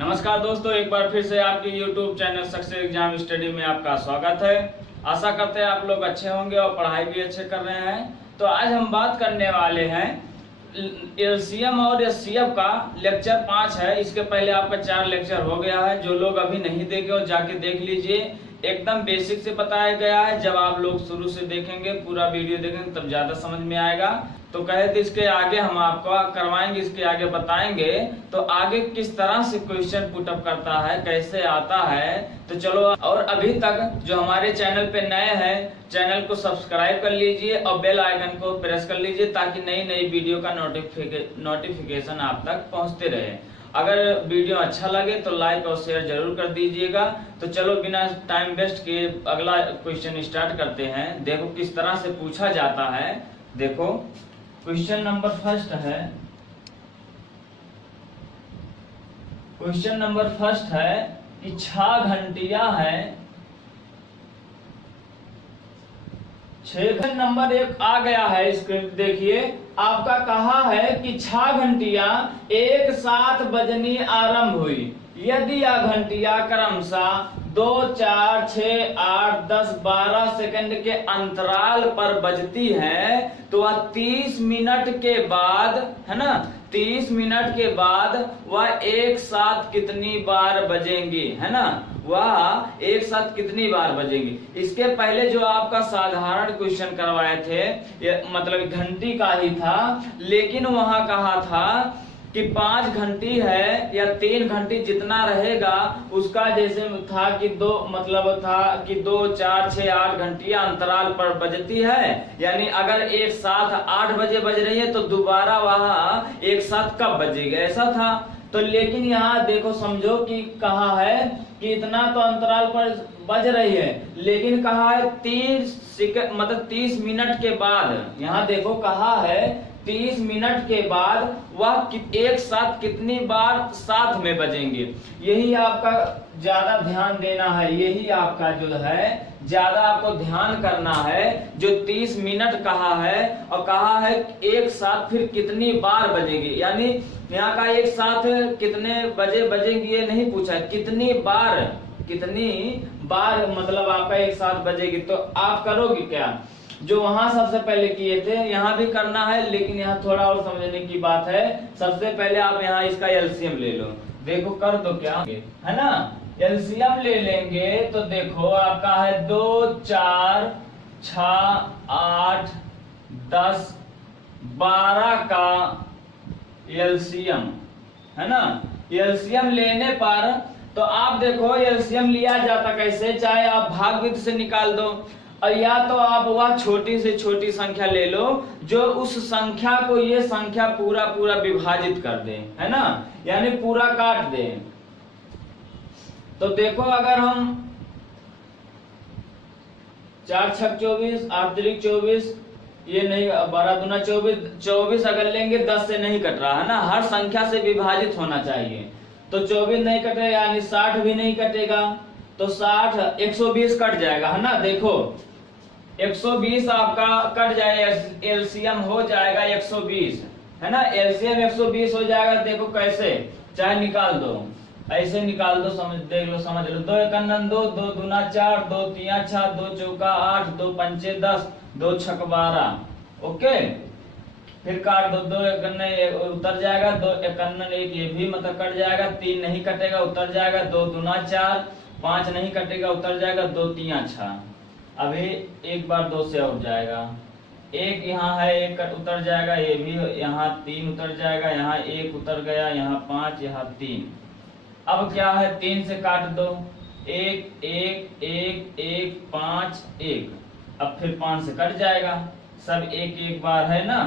नमस्कार दोस्तों, एक बार फिर से आपके YouTube channel success exam study में आपका स्वागत है। आशा करते हैं आप लोग अच्छे होंगे और पढ़ाई भी अच्छे कर रहे हैं। तो आज हम बात करने वाले हैं एलसीएम और एचसीएफ का लेक्चर 5 है। इसके पहले आपका 4 लेक्चर हो गया है। जो लोग अभी नहीं देखे हो जाके देख लीजिए। एकदम बेसिक से बताया गया है। जब आप लोग शुरू से देखेंगे, पूरा वीडियो देखेंगे, तब ज्यादा समझ में आएगा। तो कहे तो इसके आगे हम आपको करवाएंगे, इसके आगे बताएंगे तो आगे किस तरह से क्वेश्चन पुटअप करता है, कैसे आता है। तो चलो, और अभी तक जो हमारे चैनल पे नए हैं, चैनल को सब्सक्राइब कर लीजिए और बेल आइकन को प्रेस कर लीजिए ताकि नई नई वीडियो का नोटिफिकेशन आप तक पहुंचते रहे। अगर वीडियो अच्छा लगे तो लाइक और शेयर जरूर कर दीजिएगा। तो चलो, बिना टाइम वेस्ट किए अगला क्वेश्चन स्टार्ट करते हैं। देखो किस तरह से पूछा जाता है। देखो, क्वेश्चन नंबर फर्स्ट है। क्वेश्चन नंबर फर्स्ट है कि 6 घंटिया है। 6 नंबर 1 आ गया है। स्क्रीन देखिए, आपका कहा है कि 6 घंटिया एक साथ बजनी आरंभ हुई यदि यह घंटिया क्रमशः 2, 4, 6, 8, 10, 12 सेकंड के अंतराल पर बजती है तो वह 30 मिनट के बाद, है ना, 30 मिनट के बाद वह एक साथ कितनी बार बजेंगी, है ना, वह एक साथ कितनी बार बजेंगी। इसके पहले जो आपका साधारण क्वेश्चन करवाए थे, ये मतलब घंटी का ही था, लेकिन वहां कहा था कि 5 घंटी है या 3 घंटी जितना रहेगा उसका, जैसे था कि 2 मतलब था कि 2, 4, 6, 8 घंटियां अंतराल पर बजती है। यानी अगर एक साथ 8 बजे बज रही है तो दोबारा वह एक साथ कब बजेगी, ऐसा था। तो लेकिन यहाँ देखो, समझो कि कहा है कि इतना तो अंतराल पर बज रही है, लेकिन कहा है 30 मिनट के बाद। यहाँ देखो कहा है 30 मिनट के बाद वह एक साथ कितनी बार साथ में बजेंगे। यही आपका ज्यादा ध्यान देना है, यही आपका जो है ज्यादा आपको ध्यान करना है। जो 30 मिनट कहा है और कहा है एक साथ फिर कितनी बार बजेगी, यानी यहाँ का एक साथ कितने बजे बजेंगी ये नहीं पूछा है, कितनी बार मतलब आपका एक साथ बजेगी। तो आप करोगे क्या, जो वहां सबसे पहले किए थे यहाँ भी करना है, लेकिन यहाँ थोड़ा और समझने की बात है। सबसे पहले आप यहाँ इसका एलसीएम ले लो। देखो कर दो क्या है ना, एलसीएम ले लेंगे तो देखो आपका है 2, 4, 6, 8, 10, 12 का एलसीएम, है ना। एलसीएम लेने पर तो आप देखो एलसीएम लिया जाता कैसे, चाहे आप भागवित से निकाल दो और या तो आप वह छोटी से छोटी संख्या ले लो जो उस संख्या को ये संख्या पूरा विभाजित कर दे, है ना, यानी पूरा काट दे। तो देखो अगर हम 4 छक 24, 8 त्रिक 24, ये नहीं 12 दूना 24 अगर लेंगे 10 से नहीं कट रहा, है ना, हर संख्या से विभाजित होना चाहिए। तो 24 नहीं कटेगा, यानी 60 भी नहीं कटेगा, तो 60 120 कट जाएगा, है ना। देखो 120 आपका कट जाएगा, एलसीएम हो जाएगा 120, है ना, एलसीएम 120 हो जाएगा। देखो कैसे, चाहे निकाल दो, ऐसे निकाल दो, देख लो, समझ लो। 2 एकन्नन 2, 2 दूना 4, 2 तिया 6, 2 चौका 8, 2 पंचे 10, 2 छक 12। ओके, फिर काट दो, 2 एकन्नन उतर जाएगा, 2 एकन्नन 1 ये भी मतलब कट जाएगा, 3 नहीं कटेगा उतर जाएगा, 2 दूना 4, 5 नहीं कटेगा उतर जाएगा, 2 तिया 6। अभी एक बार 2 से उठ जाएगा, 1 यहाँ है 1 उतर जाएगा, ये भी यहाँ 3 उतर जाएगा, यहाँ 1 उतर गया, यहाँ 5, यहाँ 3। अब क्या है, 3 से काट दो, 1 1 1 1 5 1। अब फिर 5 से कट जाएगा, सब 1 1 बार है ना,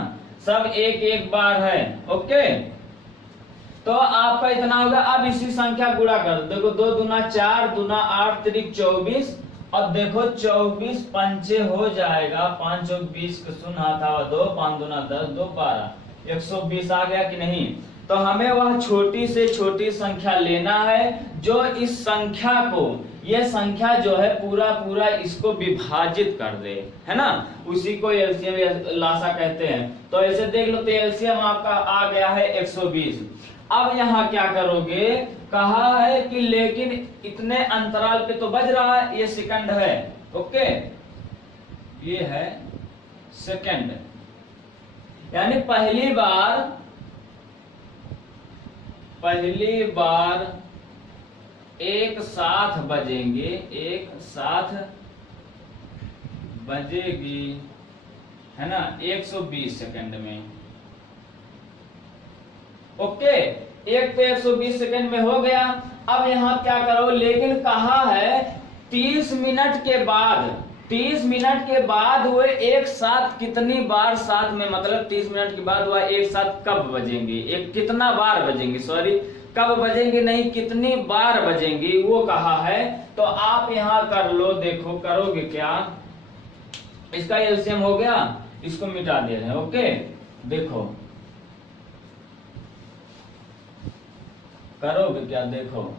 सब 1 1 बार है। ओके, तो आपका इतना होगा। अब इसी संख्या गुणा कर दो। देखो 2 दूना 4, दूना 8 त्रिक 24। अब देखो 24 पंचे हो जाएगा, 5 चौक 20 का शून्य था 2, 5 दूना 10, 2 12, 120 आ गया कि नहीं। तो हमें वह छोटी से छोटी संख्या लेना है जो इस संख्या को, ये संख्या जो है पूरा इसको विभाजित कर दे, है ना, उसी को एलसीएम लासा कहते हैं। तो ऐसे देख लो, तो एलसीएम आपका आ गया है 120। अब यहाँ क्या करोगे, कहा है कि लेकिन इतने अंतराल पे तो बज रहा है, ये सेकंड है। ओके, ये है सेकंड, यानी पहली बार एक साथ बजेंगे, एक साथ बजेगी, है ना, 120 सेकंड में। ओके, एक तो 120 सेकंड में हो गया। अब यहाँ क्या करो, लेकिन कहा है 30 मिनट के बाद वो एक साथ कितनी बार साथ में, मतलब 30 मिनट के बाद वह एक साथ कब बजेंगे, एक कितना बार बजेंगे, सॉरी कब बजेंगे नहीं, कितनी बार बजेंगे वो कहा है। तो आप यहाँ कर लो, देखो करोगे क्या, इसका एलसीएम हो गया, इसको मिटा दे रहे हैं। ओके, देखो करोगे क्या, देखो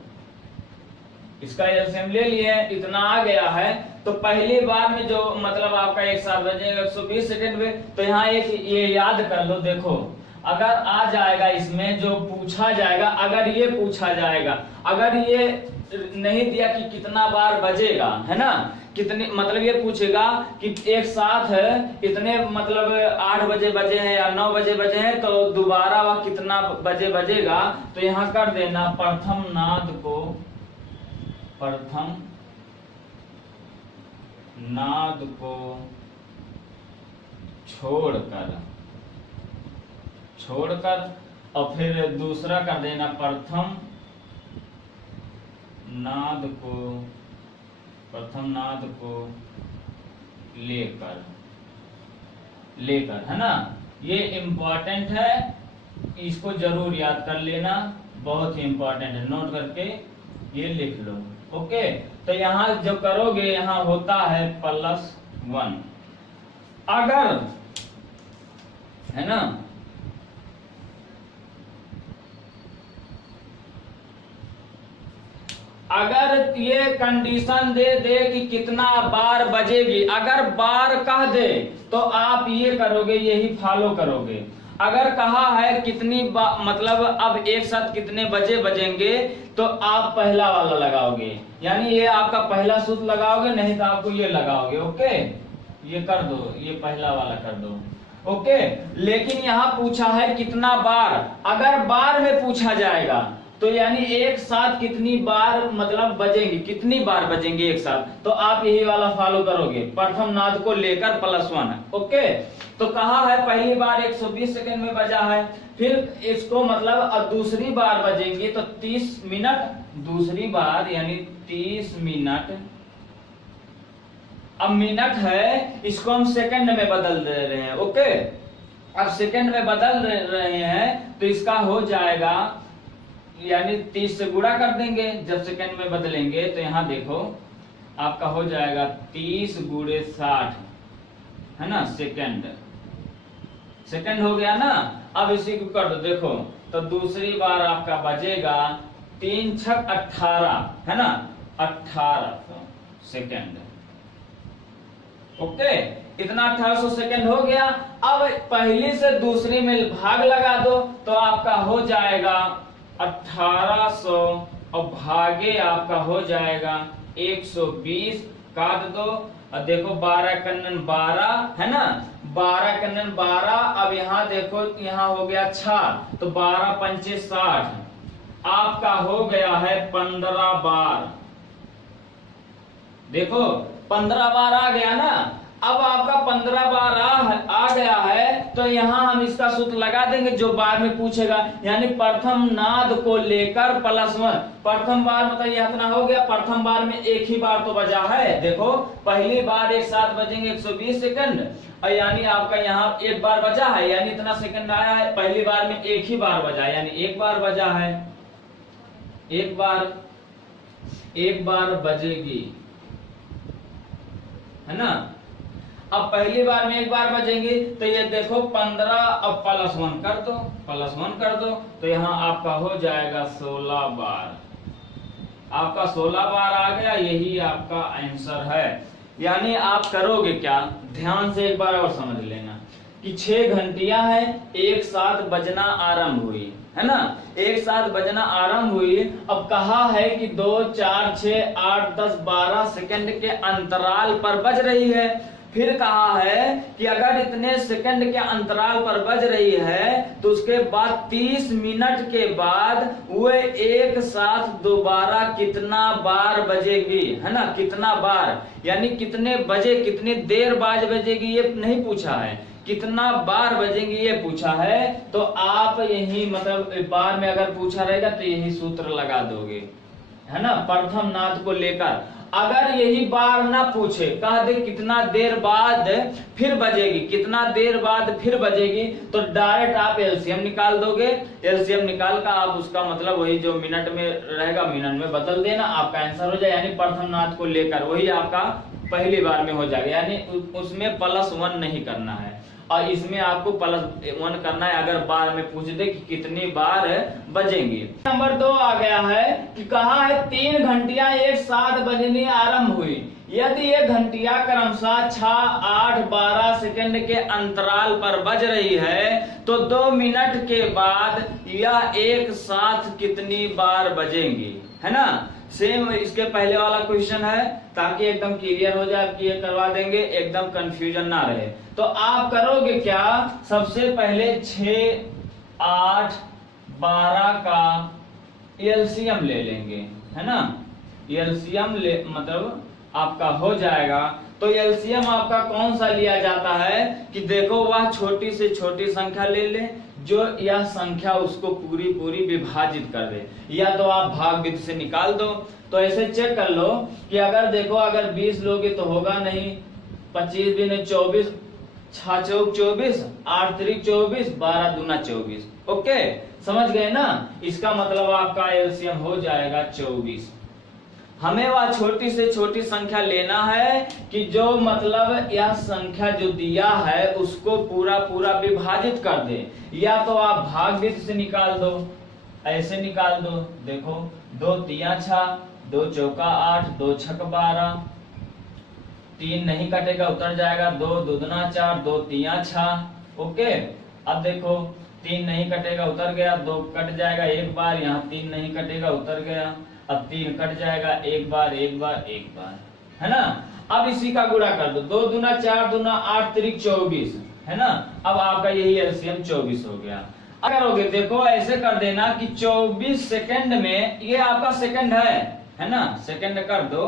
इसका एलसीएम ले लिए, इतना आ गया है। तो पहली बार में जो मतलब आपका एक साथ बजेगा 120 सेकंड में, तो यहाँ एक ये याद कर लो, देखो अगर आ जाएगा इसमें जो पूछा जाएगा, अगर ये पूछा जाएगा, अगर ये नहीं दिया कि कितना बार बजेगा, है ना, कितनी, मतलब ये पूछेगा कि एक साथ है इतने, मतलब 8 बजे बजे हैं या 9 बजे बजे हैं, तो दोबारा वह कितना बजे बजेगा। तो यहाँ कर देना प्रथम नाद को छोड़कर और फिर दूसरा कर देना प्रथम नाद को लेकर, है ना, ये इंपॉर्टेंट है, इसको जरूर याद कर लेना, बहुत ही इंपॉर्टेंट है, नोट करके ये लिख लो। ओके, तो यहाँ जो करोगे यहाँ होता है +1, अगर, है ना, अगर ये कंडीशन दे कि कितना बार बजेगी, अगर बार कह दे तो आप ये करोगे, यही फॉलो करोगे। अगर कहा है कितनी मतलब अब एक साथ कितने बजे बजेंगे, तो आप पहला वाला लगाओगे, यानी ये आपका पहला सूत्र लगाओगे, नहीं तो आपको ये लगाओगे। ओके, ये कर दो, ये पहला वाला कर दो। ओके, लेकिन यहाँ पूछा है कितना बार, अगर बार में पूछा जाएगा तो यानी एक साथ कितनी बार मतलब बजेंगे, कितनी बार बजेंगे एक साथ, तो आप यही वाला फॉलो करोगे, प्रथम नाद को लेकर +1। ओके, तो कहा है पहली बार 120 सेकंड में बजा है, फिर इसको मतलब दूसरी बार बजेंगे तो 30 मिनट, दूसरी बार यानी 30 मिनट। अब मिनट है, इसको हम सेकंड में बदल दे रहे हैं। ओके, अब सेकंड में बदल रहे हैं तो इसका हो जाएगा, यानी 30 से गुणा कर देंगे जब सेकंड में बदलेंगे, तो यहाँ देखो आपका हो जाएगा 30 × 60, है ना, सेकंड हो गया ना। अब इसी को कर दो, देखो तो दूसरी बार आपका बजेगा 3 × 6 = 18, है ना, 1800 सेकंड। ओके, इतना 1800 सेकंड हो गया। अब पहली से दूसरी में भाग लगा दो तो आपका हो जाएगा 1800 और भागे आपका हो जाएगा 120, काट दो और देखो 12 कन्नन 12, है ना, 12 कन्नन 12। अब यहाँ देखो यहाँ हो गया 6, तो 12 × 5 = 60, आपका हो गया है 15 बार। देखो 15 बार आ गया ना। अब आपका 15 बार आ गया है तो यहाँ हम इसका सूत्र लगा देंगे जो बाद में पूछेगा, यानी प्रथम नाद को लेकर +1। प्रथम बार मतलब यह इतना हो गया, प्रथम बार में एक ही बार तो बजा है। देखो पहली बार एक साथ बजेंगे 120 सेकंड, और यानी आपका यहाँ एक बार बजा है, यानी इतना सेकंड आया है। पहली बार में एक ही बार बजा, यानी एक बार बजा है, एक बार बजेगी, है ना। अब पहली बार में एक बार बजेंगे तो ये देखो 15, अब +1 कर दो तो यहाँ आपका हो जाएगा 16 बार। आपका 16 बार आ गया, यही आपका आंसर है। यानी आप करोगे क्या, ध्यान से एक बार और समझ लेना कि 6 घंटियां हैं, एक साथ बजना आरंभ हुई, है ना, एक साथ बजना आरंभ हुई। अब कहा है कि 2, 4, 6, 8, 10, 12 सेकंड के अंतराल पर बज रही है। फिर कहा है कि अगर इतने सेकंड के अंतराल पर बज रही है तो उसके बाद 30 मिनट के बाद वह एक साथ दोबारा कितना बार बजेगी, है ना, कितना बार, यानी कितने बजे, कितनी देर बाद बजेगी ये नहीं पूछा है, कितना बार बजेंगे ये पूछा है। तो आप यही मतलब बार में अगर पूछा रहेगा तो यही सूत्र लगा दोगे, है ना, प्रथम नाद को लेकर। अगर यही बार ना पूछे, कह दे कितना देर बाद फिर बजेगी, कितना देर बाद फिर बजेगी, तो डायरेक्ट आप एलसीएम निकाल दोगे। एलसीएम निकाल कर आप उसका मतलब वही जो मिनट में रहेगा मिनट में बदल देना, आपका आंसर हो जाए। यानी प्रथम नाद को लेकर वही आपका पहली बार में हो जाएगा, यानी उसमें +1 नहीं करना है और इसमें आपको +1 करना है अगर बार में पूछ दे कि कितनी बार बजेंगी। नंबर 2 आ गया है कि कहा है 3 घंटियां एक साथ बजनी आरंभ हुई। यदि ये घंटियां क्रमशः 6, 8, 12 सेकंड के अंतराल पर बज रही है तो 2 मिनट के बाद यह एक साथ कितनी बार बजेंगी, है ना। सेम इसके पहले वाला क्वेश्चन है ताकि एकदम क्लियर हो जाए, क्लियर करवा देंगे, एकदम कंफ्यूजन ना रहे। तो आप करोगे क्या, सबसे पहले 6, 8, 12 का एलसीएम ले लेंगे, है ना। एलसीएम मतलब आपका हो जाएगा। तो एलसीएम आपका कौन सा लिया जाता है कि देखो वह छोटी से छोटी संख्या ले ले जो यह संख्या उसको पूरी पूरी विभाजित कर दे, या तो आप भाग विधि से निकाल दो। तो ऐसे चेक कर लो कि अगर देखो अगर 20 लोगे तो होगा नहीं, 25 दूनी 24, 6 चौक 24, 8 त्रिक 24, 12 दूना 24। ओके, समझ गए ना। इसका मतलब आपका एलसीएम हो जाएगा 24। हमें वह छोटी से छोटी संख्या लेना है कि जो मतलब यह संख्या जो दिया है उसको पूरा पूरा विभाजित कर दे, या तो आप भाग विधि से निकाल दो, ऐसे निकाल दो। देखो 2 तिया 6, 2 चौका 8, 2 छक 12, 3 नहीं कटेगा उतर जाएगा, 2 दूना 4, 2 तिया 6। ओके, अब देखो 3 नहीं कटेगा उतर गया, 2 कट जाएगा एक बार, यहाँ 3 नहीं कटेगा उतर गया, अब 3 कट जाएगा एक बार, है ना। अब इसी का गुणा कर दो, 2 दूना 4 दूना 8 त्रिक 24, है ना। अब आपका यही एलसीएम 24 हो गया। अगर हो गए देखो ऐसे कर देना कि 24 सेकंड में, ये आपका सेकंड है ना, सेकंड कर दो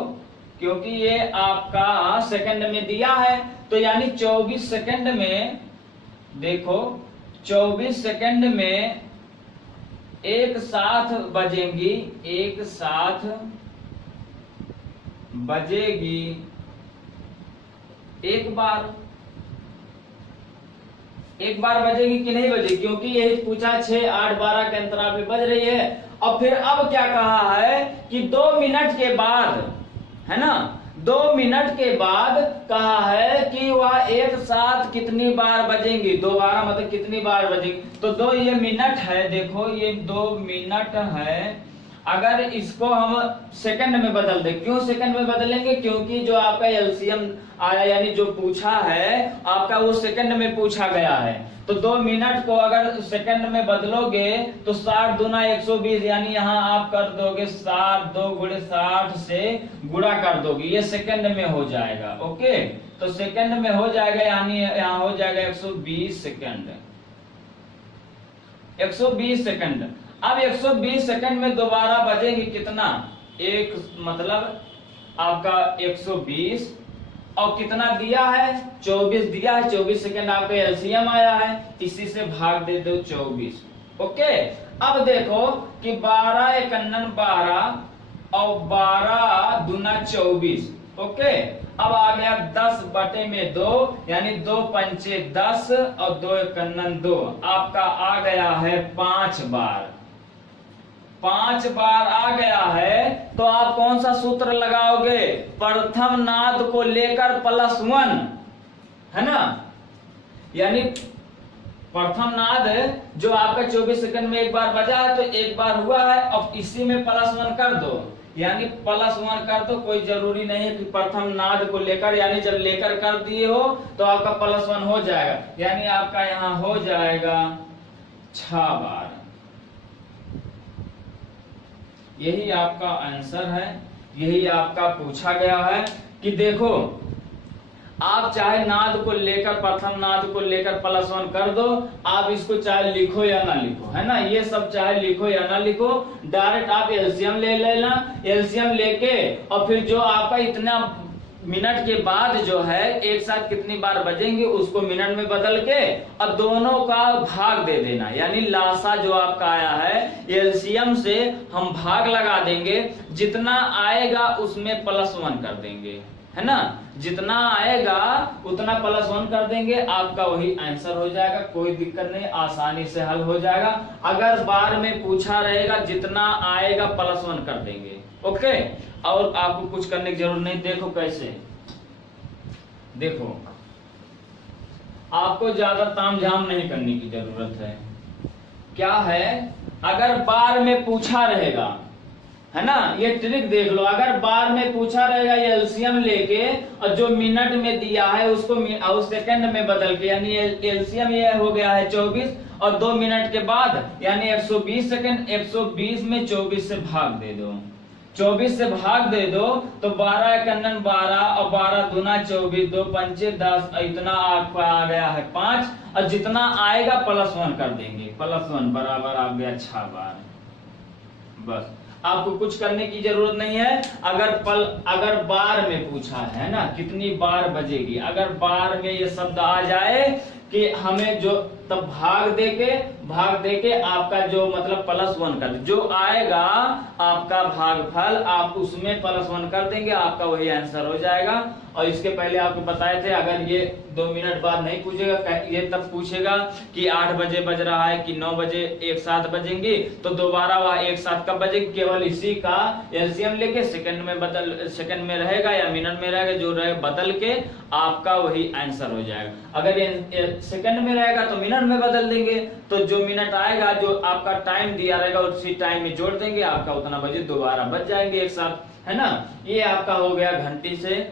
क्योंकि ये आपका सेकंड में दिया है। तो यानी 24 सेकंड में, देखो 24 सेकंड में एक साथ बजेंगी, एक साथ बजेगी एक बार बजेगी कि नहीं बजेगी, क्योंकि यही पूछा 6, 8, 12 के अंतराल पे बज रही है। और फिर अब क्या कहा है कि 2 मिनट के बाद, है ना, 2 मिनट के बाद कहा है कि वह एक साथ कितनी बार बजेंगी, दोबारा मतलब कितनी बार बजेंगी। तो 2 ये मिनट है, देखो ये 2 मिनट है। अगर इसको हम सेकंड में बदल दे, क्यों सेकंड में बदलेंगे, क्योंकि जो आपका एलसीएम आया यानी जो पूछा है आपका वो सेकंड में पूछा गया है। तो 2 मिनट को अगर सेकंड में बदलोगे तो 60 दूना 120, यानी यहाँ आप कर दोगे 60, 2 गुणे 60 से गुणा कर दोगे, ये सेकंड में हो जाएगा। ओके, तो सेकंड में हो जाएगा, यानी यहाँ हो जाएगा 120 सेकंड, 120 सेकंड। अब 120 सेकंड में दोबारा बजेंगे कितना, एक मतलब आपका 120 और कितना दिया है 24 दिया है, 24 सेकंड आपका एलसीएम आया है, इसी से भाग दे दो 24। ओके, अब देखो कि 12 एकन्नन 12 और 12 दूना 24। ओके, अब आ गया 10 बटे में 2, यानी 2 पंचे 10 और 2 एकन्नन 2, आपका आ गया है 5 बार। 5 बार आ गया है तो आप कौन सा सूत्र लगाओगे, प्रथम नाद को लेकर +1, है ना। यानी प्रथम नाद जो आपका 24 सेकंड में एक बार बजा है तो एक बार हुआ है, अब इसी में +1 कर दो, यानी +1 कर दो। कोई जरूरी नहीं है कि प्रथम नाद को लेकर, यानी जब लेकर कर दिए हो तो आपका +1 हो जाएगा, यानी आपका यहाँ हो जाएगा 6 बार। यही आपका आंसर है, यही आपका पूछा गया है कि देखो आप चाहे नाद को लेकर, प्रथम नाद को लेकर +1 कर दो, आप इसको चाहे लिखो या ना लिखो, है ना, ये सब चाहे लिखो या ना लिखो, डायरेक्ट आप एलसीएम ले लेना। एलसीएम लेके और फिर जो आपका इतना मिनट के बाद जो है एक साथ कितनी बार बजेंगे उसको मिनट में बदल के और दोनों का भाग दे देना, यानी लासा जो आपका आया है एलसीएम से हम भाग लगा देंगे, जितना आएगा उसमें +1 कर देंगे, है ना, जितना आएगा उतना +1 कर देंगे, आपका वही आंसर हो जाएगा, कोई दिक्कत नहीं, आसानी से हल हो जाएगा। अगर बार में पूछा रहेगा जितना आएगा +1 कर देंगे, ओके। और आपको कुछ करने की जरूरत नहीं। देखो कैसे, देखो आपको ज्यादा तामझाम नहीं करने की जरूरत है। क्या है, अगर बार में पूछा रहेगा, है ना, ये ट्रिक देख लो, अगर बार में पूछा रहेगा ये एलसीएम लेके और जो मिनट में दिया है उसको सेकंड में बदल के, यानी एलसीएम ये हो गया है 24 और 2 मिनट के बाद यानी 120 सेकंड, 120 में 24 से भाग दे दो, 24 से भाग दे दो तो 12 एकन 12 और 12 दूना 24, 2 पंचे 10, इतना आपका आ गया है 5 और जितना आएगा +1 कर देंगे, +1 बराबर आ गया 6 बार। बस आपको कुछ करने की जरूरत नहीं है। अगर बार में पूछा है ना कितनी बार बजेगी, अगर बार में ये शब्द आ जाए कि हमें जो, तब भाग देके आपका जो मतलब +1 कर, जो आएगा आपका भागफल आप उसमें +1 कर देंगे, आपका वही आंसर हो जाएगा। और इसके पहले आपको बताए थे अगर ये 2 मिनट बाद नहीं पूछेगा, ये तब पूछेगा कि 8 बजे बज रहा है कि 9 बजे एक साथ बजेंगे, तो दोबारा वह एक साथ कब बजेगी, केवल इसी का एलसीएम लेके सेकंड में रहेगा या मिनट में रहेगा, जो रहे बदल के आपका वही आंसर हो जाएगा। अगर सेकंड में रहेगा तो मिनट में बदल देंगे, तो जो मिनट आएगा जो आपका टाइम दिया रहेगा उसी टाइम में जोड़ देंगे, आपका उतना बजे दोबारा बच जाएंगे एक साथ, है ना। ये आपका हो गया घंटी से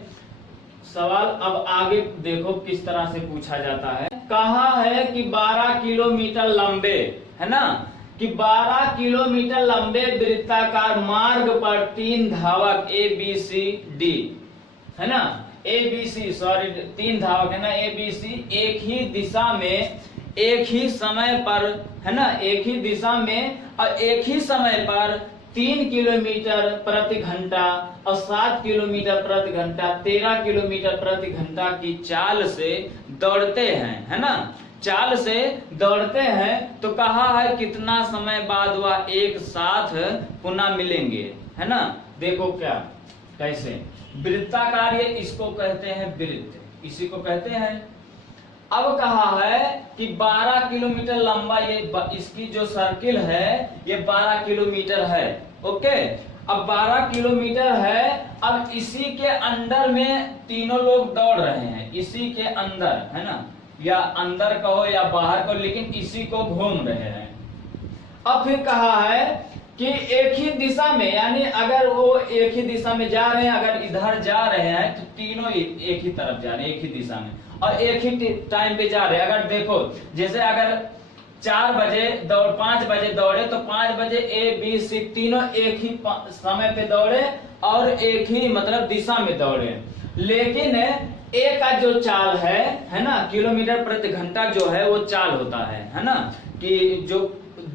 सवाल। अब आगे देखो किस तरह से पूछा जाता है। कहा है कि 12 किलोमीटर लंबे, है ना, कि 12 किलोमीटर लंबे वृत्ताकार मार्ग पर 3 धावक ABCD, है ना, ABC सॉरी 3 धावक, है ना, ABC एक ही दिशा में एक ही समय पर, है ना, एक ही दिशा में और एक ही समय पर 3 किलोमीटर प्रति घंटा और 7 किलोमीटर प्रति घंटा, 13 किलोमीटर प्रति घंटा की चाल से दौड़ते हैं, है ना, चाल से दौड़ते हैं, तो कहा है कितना समय बाद वह एक साथ पुनः मिलेंगे, है ना। देखो क्या कैसे वृत्ताकार, ये इसको कहते हैं वृत्त, इसी को कहते हैं। अब कहा है कि 12 किलोमीटर लंबा ये इसकी जो सर्किल है ये 12 किलोमीटर है, ओके। अब 12 किलोमीटर है, अब इसी के अंदर में तीनों लोग दौड़ रहे हैं, इसी के अंदर, है ना, या अंदर कहो या बाहर कहो, लेकिन इसी को घूम रहे हैं। अब फिर कहा है कि एक ही दिशा में, यानी अगर वो एक ही दिशा में जा रहे हैं, अगर इधर जा रहे हैं तो तीनों एक ही तरफ जा रहे हैं, एक ही दिशा में और एक ही टाइम पे जा रहे हैं। अगर देखो जैसे अगर 4 बजे 5 बजे दौड़े तो 5 बजे ABC तीनों एक ही समय पे दौड़े और एक ही मतलब दिशा में दौड़े, लेकिन एक का जो चाल है ना, किलोमीटर प्रति घंटा जो है वो चाल होता है ना, कि जो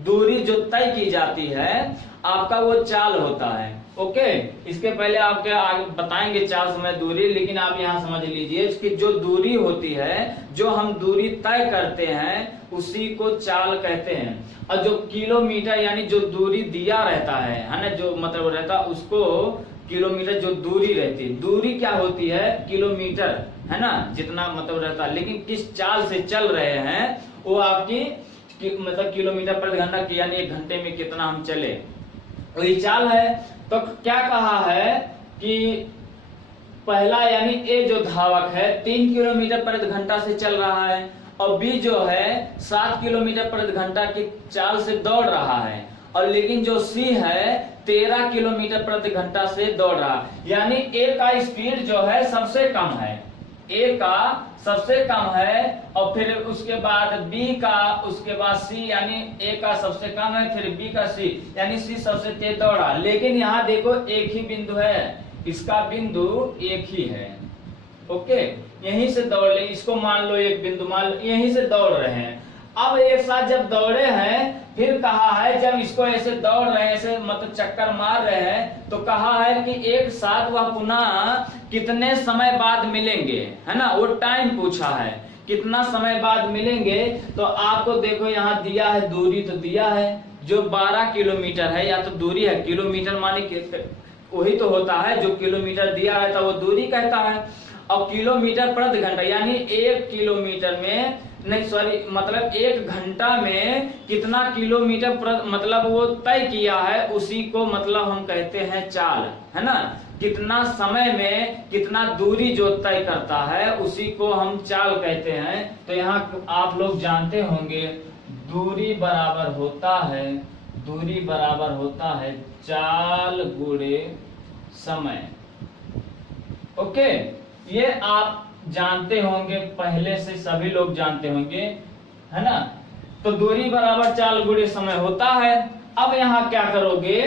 दूरी जो तय की जाती है आपका वो चाल होता है, ओके। इसके पहले आपके आगे बताएंगे चाल समय दूरी, लेकिन आप यहाँ समझ लीजिए कि जो दूरी होती है, जो हम दूरी तय करते हैं उसी को चाल कहते हैं। और जो किलोमीटर यानी जो दूरी दिया रहता है ना, जो मतलब रहता है उसको किलोमीटर, जो दूरी रहती है, दूरी क्या होती है किलोमीटर, है ना, जितना मतलब रहता है, लेकिन किस चाल से चल रहे हैं वो आपकी मतलब किलोमीटर प्रति घंटा, यानी 1 घंटे में कितना हम चले, वही चाल है। तो क्या कहा है कि पहला यानी ए जो धावक है 3 किलोमीटर प्रति घंटा से चल रहा है और बी जो है 7 किलोमीटर प्रति घंटा की चाल से दौड़ रहा है, और लेकिन जो सी है 13 किलोमीटर प्रति घंटा से दौड़ रहा है, यानी ए का स्पीड जो है सबसे कम है ए का सबसे कम है और फिर उसके बाद बी का, उसके बाद सी, यानी ए का सबसे कम है फिर बी का सी, यानी सी सबसे तेज दौड़ा। लेकिन यहाँ देखो एक ही बिंदु है, इसका बिंदु एक ही है। ओके, यहीं से दौड़ ले, इसको मान लो एक बिंदु मान लो, यहीं से दौड़ रहे हैं। अब एक साथ जब दौड़े हैं, फिर कहा है जब इसको ऐसे दौड़ रहे हैं, ऐसे मतलब चक्कर मार रहे हैं, तो कहा है कि एक साथ वह पुनः कितने समय बाद मिलेंगे, है ना, वो टाइम पूछा है कितना समय बाद मिलेंगे। तो आपको देखो यहाँ दिया है दूरी, तो दिया है जो 12 किलोमीटर है, या तो दूरी है, किलोमीटर माने वही तो होता है जो किलोमीटर दिया है तो वो दूरी कहता है। और किलोमीटर प्रति घंटा, यानी 1 किलोमीटर में नहीं सॉरी मतलब 1 घंटा में कितना किलोमीटर मतलब वो तय किया है, उसी को मतलब हम कहते हैं चाल, है ना। कितना समय में कितना दूरी जो तय करता है उसी को हम चाल कहते हैं। तो यहाँ आप लोग जानते होंगे दूरी बराबर होता है चाल गुणे समय। ओके, ये आप जानते होंगे, पहले से सभी लोग जानते होंगे, है ना। तो दूरी बराबर चाल गुणे समय होता है। अब यहाँ क्या करोगे,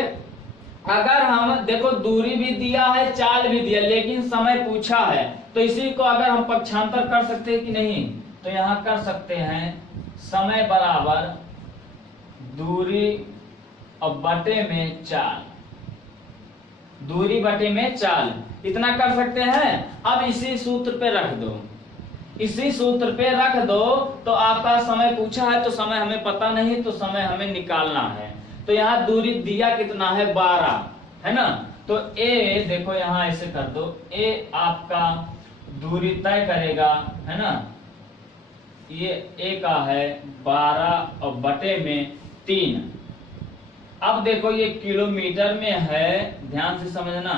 अगर हम देखो दूरी भी दिया है चाल भी दिया, लेकिन समय पूछा है, तो इसी को अगर हम पक्षांतर कर सकते हैं कि नहीं, तो यहाँ कर सकते हैं समय बराबर दूरी और बटे में चाल, दूरी बटे में चाल, इतना कर सकते हैं। अब इसी सूत्र पे रख दो, इसी सूत्र पे रख दो, तो आपका समय पूछा है तो समय हमें पता नहीं, तो समय हमें निकालना है। तो यहाँ दूरी दिया कितना है 12, है ना। तो ए देखो यहाँ ऐसे कर दो, ए आपका दूरी तय करेगा, है ना, ये ए का है 12 और बटे में 3। अब देखो ये किलोमीटर में है, ध्यान से समझना,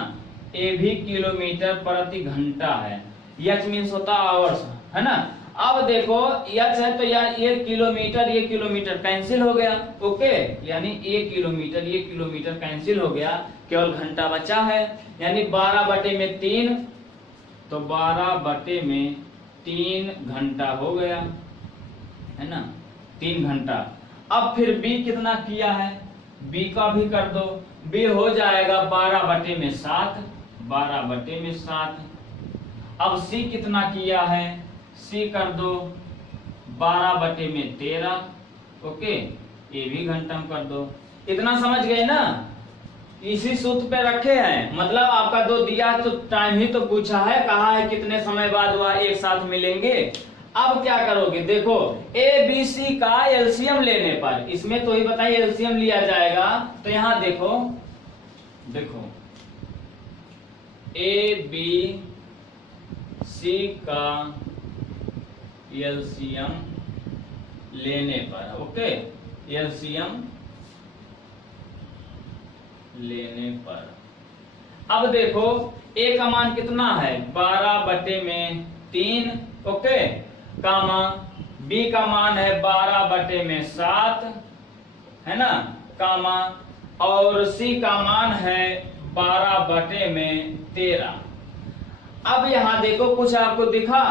ए भी किलोमीटर प्रति घंटा है, एच मीन्स होता आवर्स, है ना। अब देखो एच है तो यार ये किलोमीटर कैंसिल हो गया। ओके, यानी ये किलोमीटर कैंसिल हो गया, केवल घंटा बचा है, यानी 12 बटे में 3, तो 12 बटे में 3 घंटा हो गया, है ना, 3 घंटा। अब फिर बी कितना किया है, बी का भी कर दो, बी हो जाएगा 12 बटे में 7, 12 बटे में 7। अब सी कितना किया है, सी कर दो 12 बटे में 13। ओके, ये भी घंटा में कर दो। इतना समझ गए ना, इसी सूत्र पे रखे हैं, मतलब आपका 2 दिया है तो टाइम ही तो पूछा है, कहा है कितने समय बाद वह एक साथ मिलेंगे। अब क्या करोगे, देखो ए बी सी का एलसीएम लेने पर, इसमें तो ही बताइए एलसीएम लिया जाएगा, तो यहाँ देखो ए बी सी का एलसीएम लेने पर, ओके, एलसीएम लेने पर, अब देखो ए का मान कितना है 12 बटे में 3, ओके, कामा बी का मान है 12 बटे में 7, है ना, कामा, और सी का मान है 12 बटे में 13। अब यहाँ देखो कुछ आपको दिखा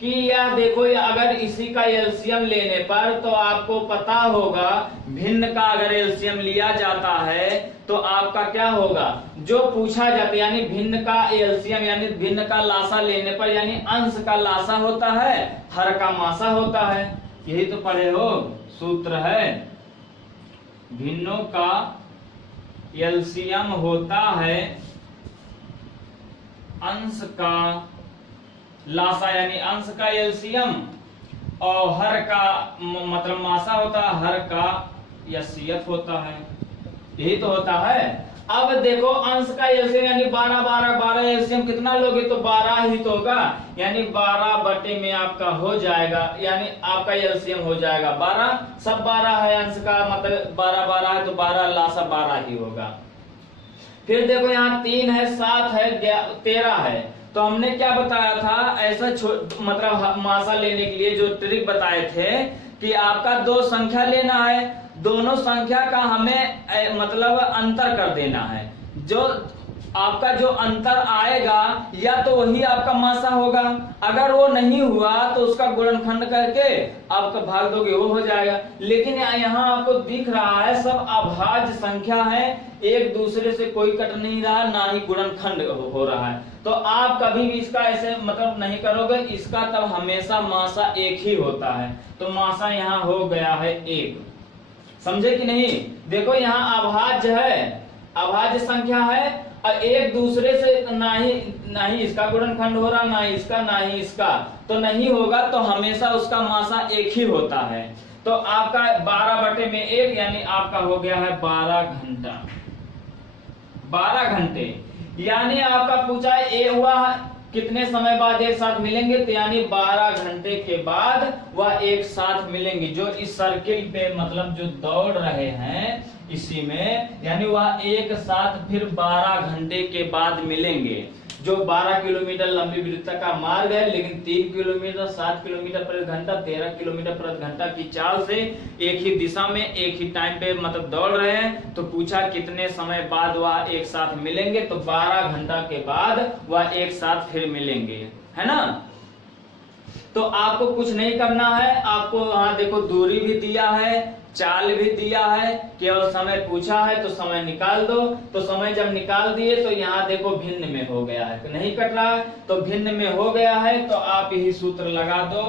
कि यह देखो, अगर इसी का एलसीएम लेने पर तो आपको पता होगा भिन्न का अगर एलसीएम लिया जाता है तो आपका क्या होगा, जो पूछा जाता है, यानी भिन्न का एलसीएम यानी भिन्न का लासा लेने पर, यानी अंश का लासा होता है, हर का मासा होता है। यही तो पढ़े हो, सूत्र है, भिन्नों का एलसीएम होता है अंश का लासा, यानी अंश का एलसीएम, और हर का मतलब मासा होता है, हर का एचसीएफ होता है, यही तो होता है। अब देखो अंश का एलसीएम यानी 12 एलसीएम कितना लोगे, तो 12 ही तो होगा, यानी 12 बटे में आपका हो जाएगा, यानी आपका एलसीएम हो जाएगा 12, सब 12 है, अंश का मतलब 12 है तो 12 लासा 12 ही होगा। फिर देखो यहाँ 3 है, 7 है, 13 है, तो हमने क्या बताया था, ऐसा मतलब मासा लेने के लिए जो ट्रिक बताए थे कि आपका 2 संख्या लेना है, दोनों संख्या का हमें मतलब अंतर कर देना है, जो आपका जो अंतर आएगा या तो वही आपका मासा होगा, अगर वो नहीं हुआ तो उसका गुणनखंड करके आपका भाग दोगे, वो हो जाएगा। लेकिन यहाँ आपको दिख रहा है सब अभाज्य संख्या है, एक दूसरे से कोई कट नहीं रहा, ना ही गुणनखंड हो रहा है। तो आप कभी भी इसका ऐसे मतलब नहीं करोगे, इसका तब हमेशा मासा एक ही होता है। तो मासा यहाँ हो गया है 1, समझे कि नहीं? देखो यहाँ अभाज्य है, अभाज्य संख्या है और एक दूसरे से ना ही इसका गुणनखंड हो रहा, ना इसका ना ही इसका, तो नहीं होगा, तो हमेशा उसका मासा एक ही होता है। तो आपका 12/1 यानी आपका हो गया है 12 घंटा, 12 घंटे। यानी आपका पूछा है ए हुआ कितने समय बाद एक साथ मिलेंगे, तो यानी 12 घंटे के बाद वह एक साथ मिलेंगे। जो इस सर्किल पे मतलब जो दौड़ रहे हैं इसी में, यानी वह एक साथ फिर 12 घंटे के बाद मिलेंगे। जो 12 किलोमीटर लंबी वृत्त का मार्ग है, लेकिन 3 किलोमीटर 7 किलोमीटर प्रति घंटा 13 किलोमीटर प्रति घंटा की चाल से एक ही दिशा में एक ही टाइम पे मतलब दौड़ रहे हैं। तो पूछा कितने समय बाद वह एक साथ मिलेंगे, तो 12 घंटा के बाद वह एक साथ फिर मिलेंगे, है ना। तो आपको कुछ नहीं करना है, आपको वहां देखो दूरी भी दिया है, चाल भी दिया है, केवल समय पूछा है तो समय निकाल दो। तो समय जब निकाल दिए तो यहाँ देखो भिन्न में हो गया है, तो नहीं कट रहा है, तो भिन्न में हो गया है। तो आप यही सूत्र लगा दो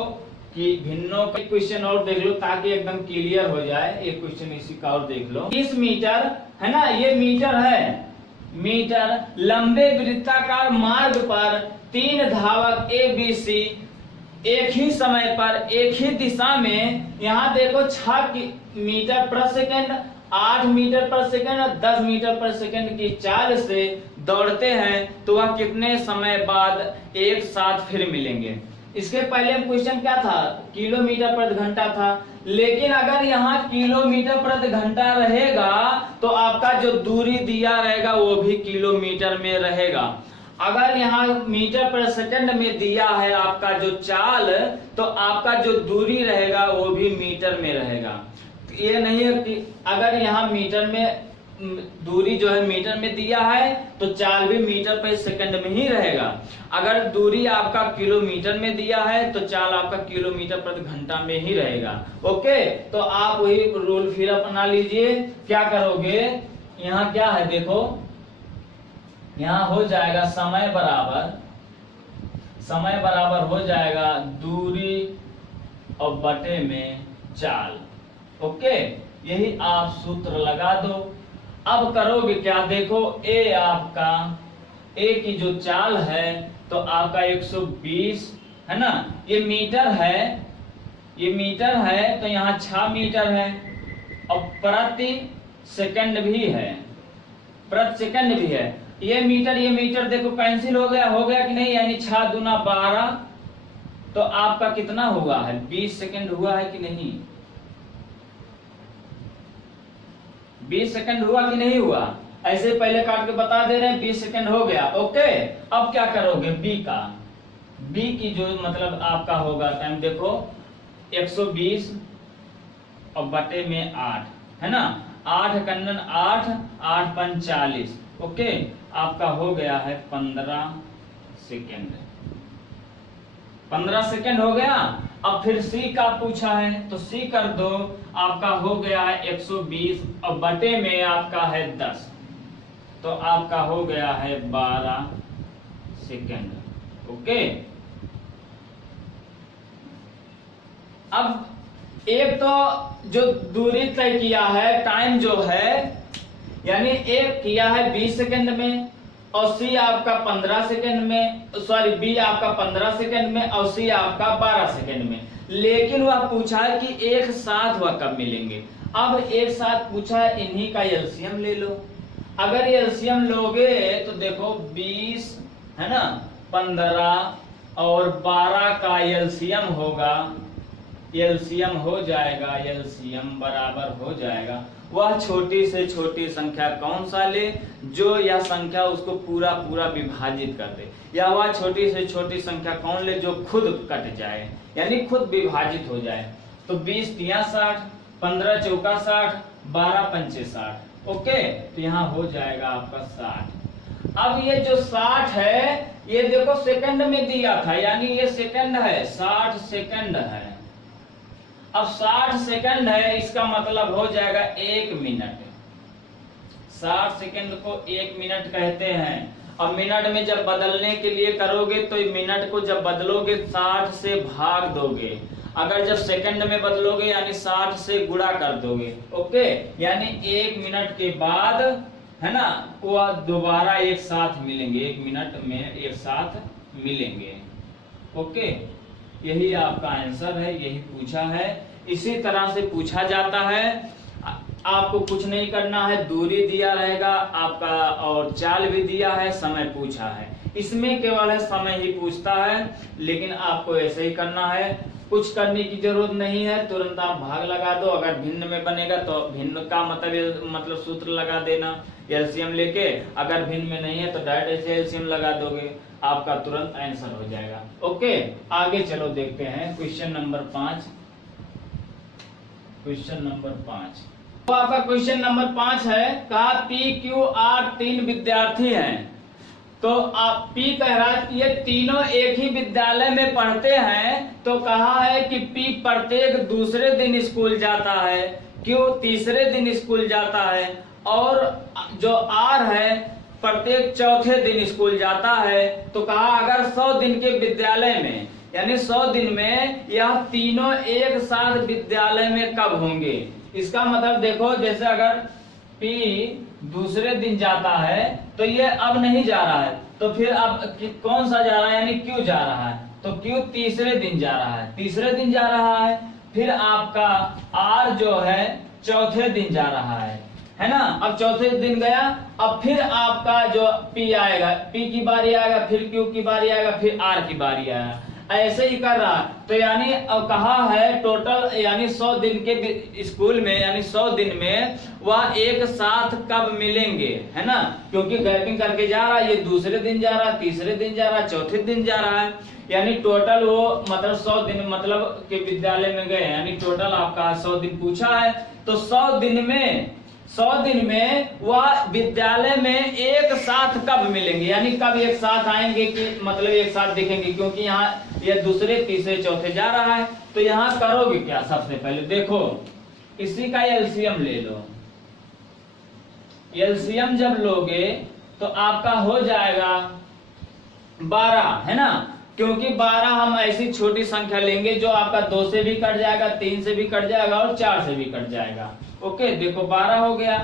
कि भिन्नों का। क्वेश्चन और देख लो ताकि एकदम क्लियर हो जाए, एक क्वेश्चन इसी का और देख लो। 20 मीटर है ना, ये मीटर है, मीटर लंबे वृत्ताकार मार्ग पर 3 धावक ABC एक ही समय पर एक ही दिशा में, यहाँ देखो 6 मीटर प्रति सेकंड, 8 मीटर प्रति सेकंड और 10 मीटर प्रति सेकंड की चाल से दौड़ते हैं, तो वह कितने समय बाद एक साथ फिर मिलेंगे। इसके पहले क्वेश्चन क्या था, किलोमीटर प्रति घंटा था, लेकिन अगर यहाँ किलोमीटर प्रति घंटा रहेगा तो आपका जो दूरी दिया रहेगा वो भी किलोमीटर में रहेगा। अगर यहाँ मीटर प्रति सेकंड में दिया है आपका जो चाल, तो आपका जो दूरी रहेगा वो भी मीटर में रहेगा। ये नहीं है कि अगर यहाँ मीटर में दूरी जो है मीटर में दिया है तो चाल भी मीटर प्रति सेकंड में ही रहेगा। अगर दूरी आपका किलोमीटर में दिया है तो चाल आपका किलोमीटर प्रति घंटा में ही रहेगा। ओके, तो आप वही रूल फिर अपना लीजिए। क्या करोगे, यहाँ क्या है देखो, यहाँ हो जाएगा समय बराबर हो जाएगा दूरी और बटे में चाल। ओके, यही आप सूत्र लगा दो। अब करोगे क्या, देखो ए की जो चाल है तो आपका 120 है ना, ये मीटर है, तो यहाँ 6 मीटर है और प्रति सेकंड भी है, ये मीटर देखो कैंसिल हो गया कि नहीं, यानी 6 दूना 12, तो आपका कितना हुआ है 20 सेकंड हुआ है कि नहीं, 20 सेकंड हुआ कि नहीं हुआ। ऐसे पहले काट के बता दे रहे हैं, 20 सेकंड हो गया। ओके, अब क्या करोगे, बी की जो मतलब आपका होगा टाइम देखो 120 और बटे में 8 है ना, 8 कन्नन 8, 8 पंच 40। ओके, आपका हो गया है 15 सेकेंड, 15 सेकेंड हो गया। अब फिर सी का पूछा है तो सी कर दो, आपका हो गया है 120 और बटे में आपका है 10, तो आपका हो गया है 12 सेकेंड। ओके, अब एक तो जो दूरी तय किया है टाइम जो है, यानी एक किया है 20 सेकंड में और सी आपका 15 सेकंड में, सॉरी बी आपका 15 सेकंड में और सी आपका 12 सेकंड में। लेकिन वह पूछा है कि एक साथ वह कब मिलेंगे। अब एक साथ पूछा है, इन्हीं का एलसीएम ले लो। अगर एलसीएम लोगे तो देखो 20 है ना, 15 और 12 का एलसीएम होगा, एलसीएम हो जाएगा, एलसीएम बराबर हो जाएगा वह छोटी से छोटी संख्या कौन सा ले जो यह संख्या उसको पूरा पूरा विभाजित कर दे, या वह छोटी से छोटी संख्या कौन ले जो खुद कट जाए यानी खुद विभाजित हो जाए। तो 20 तिया 60, 15 चौका 60, 12 पंचे 60। ओके, तो यहाँ हो जाएगा आपका 60। अब ये जो 60 है ये देखो सेकंड में दिया था, यानी ये सेकंड है, 60 सेकंड है। अब 60 सेकंड है, इसका मतलब हो जाएगा 1 मिनट। 60 सेकंड को 1 मिनट कहते हैं। अब मिनट में जब बदलने के लिए करोगे तो मिनट को जब बदलोगे 60 से भाग दोगे, अगर जब सेकंड में बदलोगे यानी 60 से गुणा कर दोगे। ओके, यानी 1 मिनट के बाद है ना वो दोबारा एक साथ मिलेंगे, 1 मिनट में एक साथ मिलेंगे। ओके, यही आपका आंसर है, यही पूछा है। इसी तरह से पूछा जाता है। आपको कुछ नहीं करना है, दूरी दिया रहेगा आपका और चाल भी दिया है, समय पूछा है। इसमें केवल है समय ही पूछता है, लेकिन आपको ऐसे ही करना है, कुछ करने की जरूरत नहीं है। तुरंत आप भाग लगा दो, अगर भिन्न में बनेगा तो भिन्न का मतलब सूत्र लगा देना एलसीएम लेके, अगर भिन्न में नहीं है तो डायरेक्ट ऐसे एलसीएम लगा दोगे, आपका तुरंत आंसर हो जाएगा। ओके, आगे चलो देखते हैं क्वेश्चन नंबर 5। क्वेश्चन नंबर 5 तो आपका क्वेश्चन नंबर 5 है, कहा पी क्यू आर 3 विद्यार्थी हैं। तो आप पी कह रहा है कि ये तीनों एक ही विद्यालय में पढ़ते हैं, तो कहा है कि पी प्रत्येक दूसरे दिन स्कूल जाता है, क्यू तीसरे दिन स्कूल जाता है, और जो आर है प्रत्येक चौथे दिन स्कूल जाता है। तो कहा अगर 100 दिन के विद्यालय में, यानी 100 दिन में यह तीनों एक साथ विद्यालय में कब होंगे। इसका मतलब देखो, जैसे अगर P दूसरे दिन जाता है तो ये अब नहीं जा रहा है, तो फिर अब कौन सा जा रहा है, यानी Q जा रहा है, तो Q तीसरे दिन जा रहा है, तीसरे दिन जा रहा है। फिर आपका R जो है चौथे दिन जा रहा है ना। अब चौथे दिन गया, अब फिर आपका जो P आएगा, P की बारी आएगा, फिर Q की बारी आएगा, फिर R की बारी आएगा, ऐसे ही कर रहा। तो यानी अब कहा है टोटल, यानी 100 दिन के स्कूल में, यानी 100 दिन में वह एक साथ कब मिलेंगे, है ना, क्योंकि गैपिंग करके जा रहा है, ये दूसरे दिन जा रहा है, तीसरे दिन जा रहा है, चौथे दिन जा रहा है, यानी टोटल वो मतलब 100 दिन मतलब के विद्यालय में गए, यानी टोटल आपका 100 दिन पूछा है। तो 100 दिन में वह विद्यालय में एक साथ कब मिलेंगे, यानी कब एक साथ आएंगे, कि मतलब एक साथ दिखेंगे, क्योंकि यहाँ ये दूसरे तीसरे चौथे जा रहा है। तो यहाँ करोगे क्या, सबसे पहले देखो इसी का एलसीएम ले लो। एलसीएम जब लोगे तो आपका हो जाएगा 12, है ना, क्योंकि 12 हम ऐसी छोटी संख्या लेंगे जो आपका 2 से भी कट जाएगा, 3 से भी कट जाएगा और 4 से भी कट जाएगा। ओके, देखो 12 हो गया।